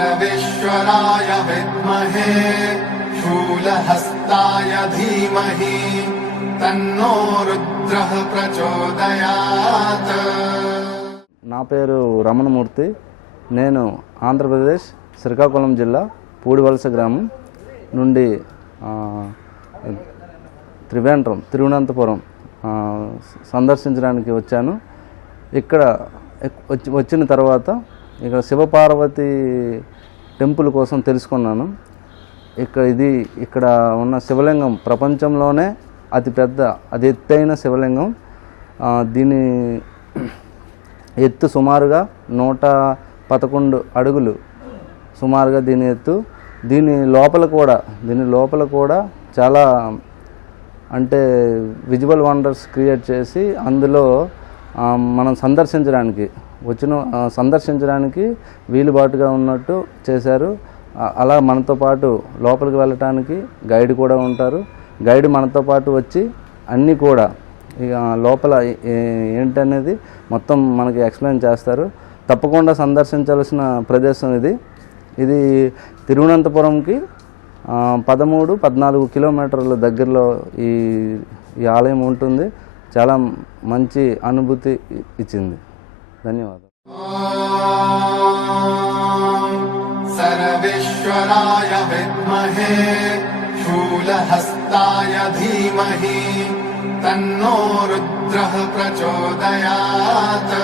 सर्वेश्वराय विद्महे शूलहस्ताय धीमहि तन्नो रुद्रः प्रचोदयात् నా పేరు రమణమూర్తి నేను ఆంధ్రప్రదేశ్ శ్రీకాకుళం జిల్లా పూడివలస గ్రామం నుండి ఆ, త్రివేంద్రం తిరువనంతపురం ఆ, సందర్శించడానికి వచ్చాను ఇక్కడ ఎక్- వచ్చి వచ్చిన తర్వాత ఇక్కడ శివపార్వతి టెంపుల్ కోసం తెలుసుకున్నాను. ఇక్కడ ఇది ఇక్కడ ఉన్న శివలింగం ప్రపంచంలోనే అతి పెద్ద అది ఎత్తైన శివలింగం. దీని ఎత్తు సుమారుగా నూట పదకొండు అడుగులు. సుమారుగా దీని ఎత్తు. దీని లోపల కూడా దీని లోపల కూడా చాలా అంటే విజువల్ వండర్స్ క్రియేట్ చేసి అందులో మనం సందర్శించడానికి వచ్చిన సందర్శించడానికి వీలుబాటుగా ఉన్నట్టు చేశారు. అలా మనతో పాటు లోపలికి వెళ్ళటానికి గైడ్ కూడా ఉంటారు. గైడ్ మనతో పాటు వచ్చి అన్నీ కూడా ఇక లోపల ఏంటనేది మొత్తం మనకి ఎక్స్ప్లెయిన్ చేస్తారు. తప్పకుండా సందర్శించాల్సిన ప్రదేశం ఇది. ఇది తిరువనంతపురంకి పదమూడు పద్నాలుగు కిలోమీటర్ల దగ్గరలో ఈ ఈ ఆలయం ఉంటుంది. చాలా మంచి అనుభూతి ఇచ్చింది. ధన్యవాదాలు. ధీమహి తన్నో రుద్ర ప్రచోదయాత్.